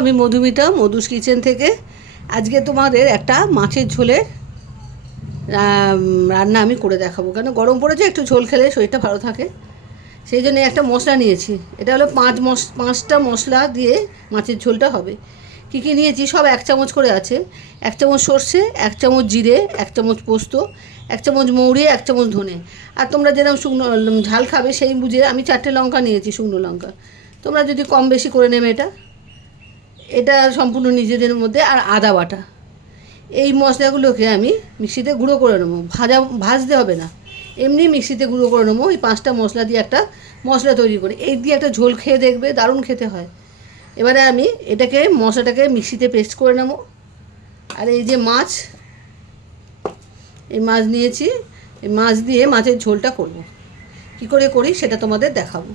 আমি মধুমিতা, মধুস কিচেন থেকে। আজকে তোমাদের একটা মাছের ঝোলের রান্না আমি করে দেখাবো। কেন গরম পড়েছে, একটু ঝোল খেলে শরীরটা ভালো থাকে, সেই জন্য একটা মশলা নিয়েছি। এটা হলো পাঁচটা মশলা দিয়ে মাছের ঝোলটা হবে। কী কী নিয়েছি সব 1 চামচ করে আছে। 1 চামচ সর্ষে, 1 চামচ জিরে, 1 চামচ পোস্ত, 1 চামচ মৌরি, 1 চামচ ধনে। আর তোমরা যেরকম শুকনো ঝাল খাবে সেই বুঝে আমি 4টে লঙ্কা নিয়েছি, শুকনো লঙ্কা। তোমরা যদি কম বেশি করে নেবে এটা সম্পূর্ণ নিজেদের মধ্যে। আর আদা বাটা। এই মশলাগুলোকে আমি মিক্সিতে গুঁড়ো করে নেবো। ভাজতে হবে না, এমনি মিক্সিতে গুঁড়ো করে নেবো। এই 5টা মশলা দিয়ে একটা মশলা তৈরি করি। এই দিয়ে একটা ঝোল খেয়ে দেখবে, দারুণ খেতে হয়। এবারে আমি মশলাটাকে মিক্সিতে পেস্ট করে নেবো। আর এই যে এই মাছ নিয়েছি, এই মাছ দিয়ে মাছের ঝোলটা করব। কী করে করি সেটা তোমাদের দেখাবো।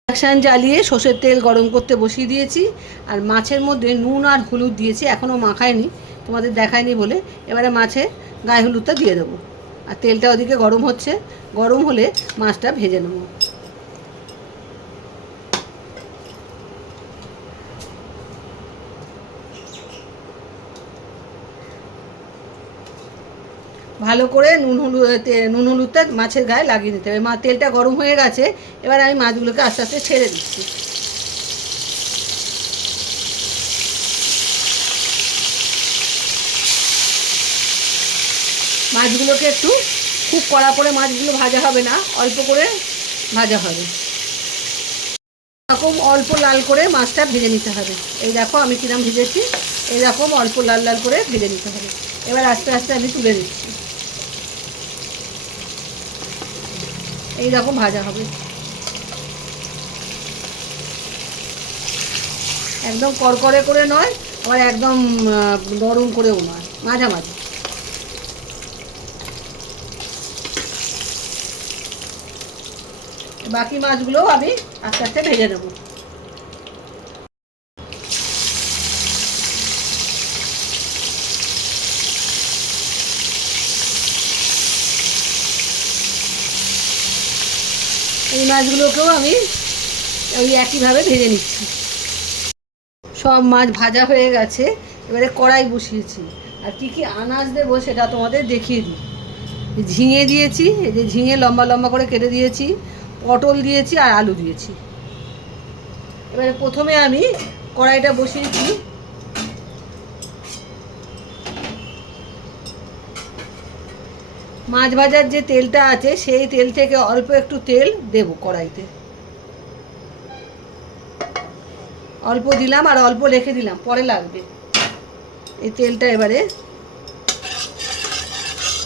ইন্ডাকশান জ্বালিয়ে সর্ষের তেল গরম করতে বসিয়ে দিয়েছি। আর মাছের মধ্যে নুন আর হলুদ দিয়েছি, এখনও মাখায়নি, তোমাদের দেখায়নি বলে। এবারে মাছে গায়ে হলুদটা দিয়ে দেবো। আর তেলটা ওদিকে গরম হচ্ছে, গরম হলে মাছটা ভেজে নেব। ভালো করে নুন হলুদটা মাছের গায়ে লাগিয়ে দিতে হবে। তেলটা গরম হয়ে গেছে, এবার আমি মাছগুলোকে আস্তে আস্তে ছেড়ে দিচ্ছি। মাছগুলোকে একটু খুব কড়া করে মাছগুলো ভাজা হবে না, অল্প করে ভাজা হবে। এরকম অল্প লাল করে মাছটা ভেজে নিতে হবে। এই দেখো আমি কিরম ভেজেছি, এরকম অল্প লাল লাল করে ভেজে নিতে হবে। এবার আস্তে আস্তে আমি তুলে দিচ্ছি। এইরকম ভাজা হবে, একদম কড়কড়ে করে নয়, আবার একদম নরম করেও নয়, মাঝামাঝি। বাকি মাছগুলোও আমি আস্তে আস্তে ভেজে নেব। এই মাছগুলোকেও আমি ওই একইভাবে ভেজে নিচ্ছি। সব মাছ ভাজা হয়ে গেছে, এবারে কড়াই বসিয়েছি। আর কী কী আনাজ দেবো সেটা তোমাদের দেখিয়ে দিই। ঝিঙে দিয়েছি, এই যে ঝিঙে লম্বা লম্বা করে কেটে দিয়েছি, পটল দিয়েছি আর আলু দিয়েছি। এবারে প্রথমে আমি কড়াইটা বসিয়েছি। মাছ ভাজার যে তেলটা আছে সেই তেল থেকে অল্প একটু তেল দেব কড়াইতে। অল্প দিলাম আর অল্প রেখে দিলাম, পরে লাগবে। এই তেলটা এবারে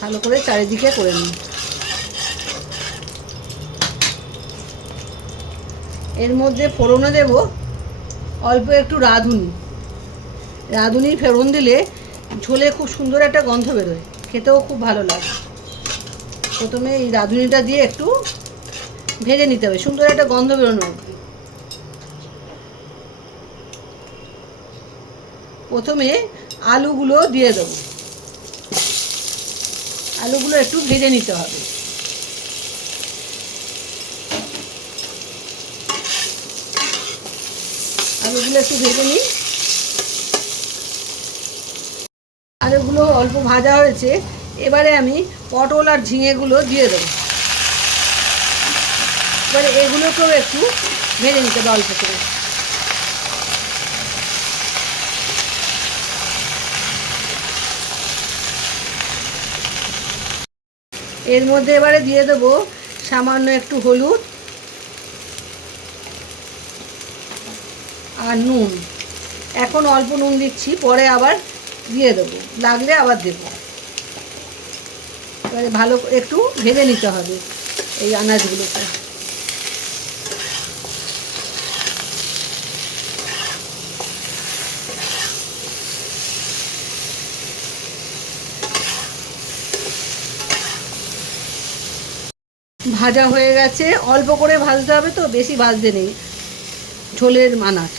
ভালো করে চারিদিকে করে নিই। এর মধ্যে ফোড়নে দেব অল্প একটু রাঁধুনি ফোড়ন দিলে ঝোলে খুব সুন্দর একটা গন্ধ বেরোয়, খেতেও খুব ভালো লাগে। প্রথমে এই রাঁধুনিটা দিয়ে একটু ভেজে নিতে হবে, সুন্দর একটা গন্ধ বেরোনো অবধি। প্রথমে আলুগুলো দিয়ে দেবো, আলুগুলো একটু ভেজে নিতে হবে। আলুগুলো একটু ভেজে নিই। আলুগুলো অল্প ভাজা হয়েছে, এবারে আমি পটল আর ঝিঙেগুলো দিয়ে দেবো। এবারে এগুলোকেও একটু ভেজে নিতে হবে অল্প করে। এর মধ্যে এবারে দিয়ে দেবো সামান্য একটু হলুদ আর নুন। এখন অল্প নুন দিচ্ছি, পরে আবার দিয়ে দেবো, লাগলে আবার দেবো। এবারে ভালো একটু ভেজে নিতে হবে এই আনাজগুলোকে। ভাজা হয়ে গেছে, অল্প করে ভাজতে হবে, তো বেশি ভাজতে নেই, ঝোলের আনাজ।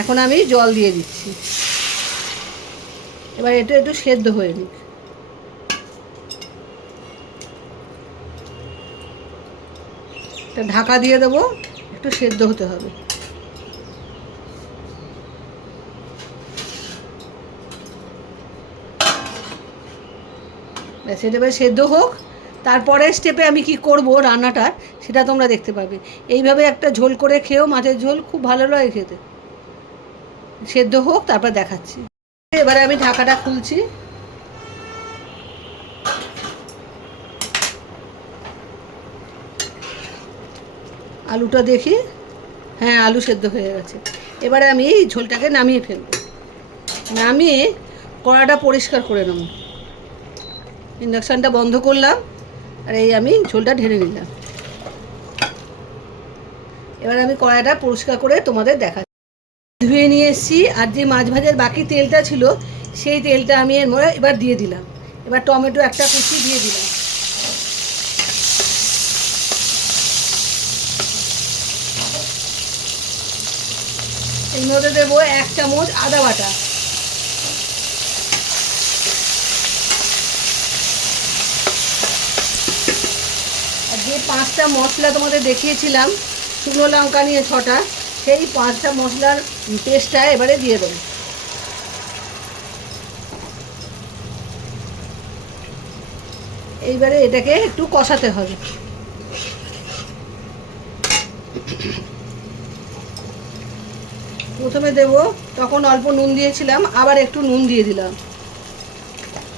এখন আমি জল দিয়ে দিচ্ছি। এবার এটা একটু সেদ্ধ হয়ে নিক। ঢাকা দিয়ে দেবো, একটু সেদ্ধ হতে হবে। সেটা এবার সেদ্ধ হোক, তারপরে স্টেপে আমি কি করব রান্নাটার সেটা তোমরা দেখতে পাবে। এইভাবে একটা ঝোল করে খেয়েও, মাছের ঝোল খুব ভালো লাগে খেতে। সেদ্ধ হোক, তারপর দেখাচ্ছি। এবারে আমি ঢাকাটা খুলছি। আলুটা দেখি, হ্যাঁ আলু সেদ্ধ হয়ে গেছে। এবারে আমি এই ঝোলটাকে নামিয়ে ফেলব। নামিয়ে কড়াটা পরিষ্কার করে নেব। ইন্ডাকশানটা বন্ধ করলাম, আর এই আমি ঝোলটা ঢেলে নিলাম। এবার আমি কড়াইটা পরিষ্কার করে তোমাদের দেখাচ্ছি। ধুয়ে নিয়ে এসেছি, আর যে মাছ ভাজার বাকি তেলটা ছিল সেই তেলটা আমি এর মধ্যে এবার দিয়ে দিলাম। এবার টমেটো একটা কুচি দিয়ে দিলাম। এর মধ্যে দেবো 1 চামচ আদা বাটা, আর যে 5টা মশলা তোমাদের দেখিয়েছিলাম, শুকনো লঙ্কা নিয়ে 6টা, সেই 5টা মশলার পেস্টটা এবারে দিয়ে দেবো। এইবারে এটাকে একটু কষাতে হবে। প্রথমে দেব, তখন অল্প নুন দিয়েছিলাম, আবার একটু নুন দিয়ে দিলাম।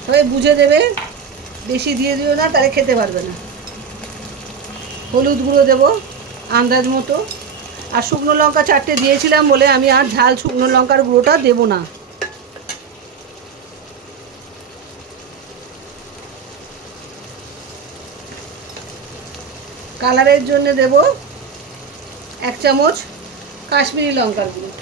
তবে বুঝে দেবে, বেশি দিয়ে দিও না, তাহলে খেতে পারবে না। হলুদ গুঁড়ো দেবো আন্দাজ মতো, আর শুকনো লঙ্কা 4টে দিয়েছিলাম বলে আমি আর ঝাল শুকনো লঙ্কার গুঁড়োটা দেবো না। কালারের জন্য দেব 1 চামচ কাশ্মীরি লঙ্কার গুঁড়ো।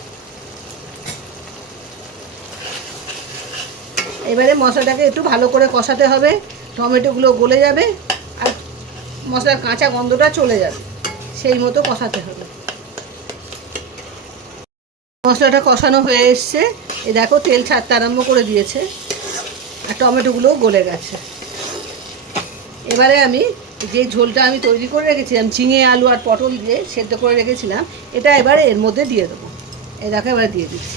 এবারে মশলাটাকে একটু ভালো করে কষাতে হবে, টমেটোগুলো গলে যাবে আর মশলার কাঁচা গন্ধটা চলে যাবে, সেই মতো কষাতে হবে। মশলাটা কষানো হয়ে এসছে, এই দেখো তেল ছাড়তে আরম্ভ করে দিয়েছে, আর টমেটোগুলোও গলে গেছে। এবারে আমি যে ঝোলটা আমি তৈরি করে রেখেছিলাম, ঝিঙে আলু আর পটল দিয়ে সেদ্ধ করে রেখেছিলাম, এটা এবারে এর মধ্যে দিয়ে দেবো। এই দেখো এবারে দিয়ে দিচ্ছি।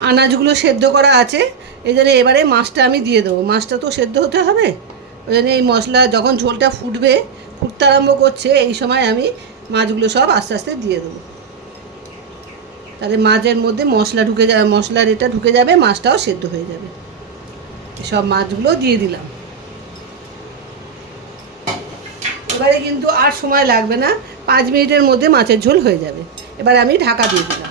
আনাজগুলো সেদ্ধ করা আছে, এই জন্য এবারে মাছটা আমি দিয়ে দেবো। মাছটা তো সেদ্ধ হতে হবে, ওই জন্য এই মশলা যখন ঝোলটা ফুটবে, ফুটতে আরম্ভ করছে, এই সময় আমি মাছগুলো সব আস্তে আস্তে দিয়ে দেবো। তাহলে মাছের মধ্যে মশলা ঢুকে যাবে, মশলার এটা ঢুকে যাবে, মাছটাও সেদ্ধ হয়ে যাবে। সব মাছগুলো দিয়ে দিলাম। এবারে কিন্তু আর সময় লাগবে না, 5 মিনিটের মধ্যে মাছের ঝোল হয়ে যাবে। এবার আমি ঢাকা দিয়ে দিলাম।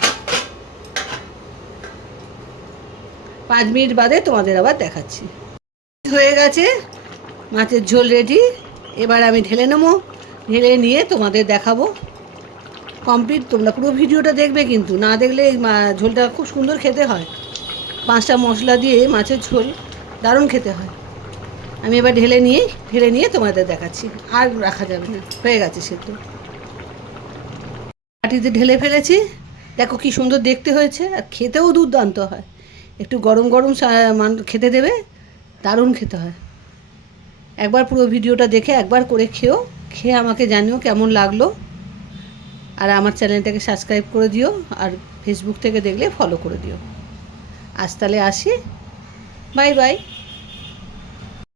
5 মিনিট বাদে তোমাদের আবার দেখাচ্ছি। হয়ে গেছে, মাছের ঝোল রেডি। এবার আমি ঢেলে নেবো, ঢেলে নিয়ে তোমাদের দেখাবো কমপ্লিট। তোমরা পুরো ভিডিওটা দেখবে, কিন্তু না দেখলে এই ঝোলটা খুব সুন্দর খেতে হয়। 5টা মশলা দিয়ে মাছের ঝোল দারুণ খেতে হয়। আমি এবার ঢেলে নিয়ে তোমাদের দেখাচ্ছি। আর রাখা যাবে না, হয়ে গেছে সেদ্ধ। বাটিতে ঢেলে ফেলেছি, দেখো কি সুন্দর দেখতে হয়েছে, আর খেতেও দুর্দান্ত হয়। একটু গরম গরম খেতে দেবে, দারুণ খেতে হয়। একবার পুরো ভিডিওটা দেখে একবার করে খেয়ে আমাকে জানিও কেমন লাগলো। আর আমার চ্যানেলটাকে সাবস্ক্রাইব করে দিও, আর ফেসবুক থেকে দেখলে ফলো করে দিও। আজ তাহলে আসি, বাই বাই।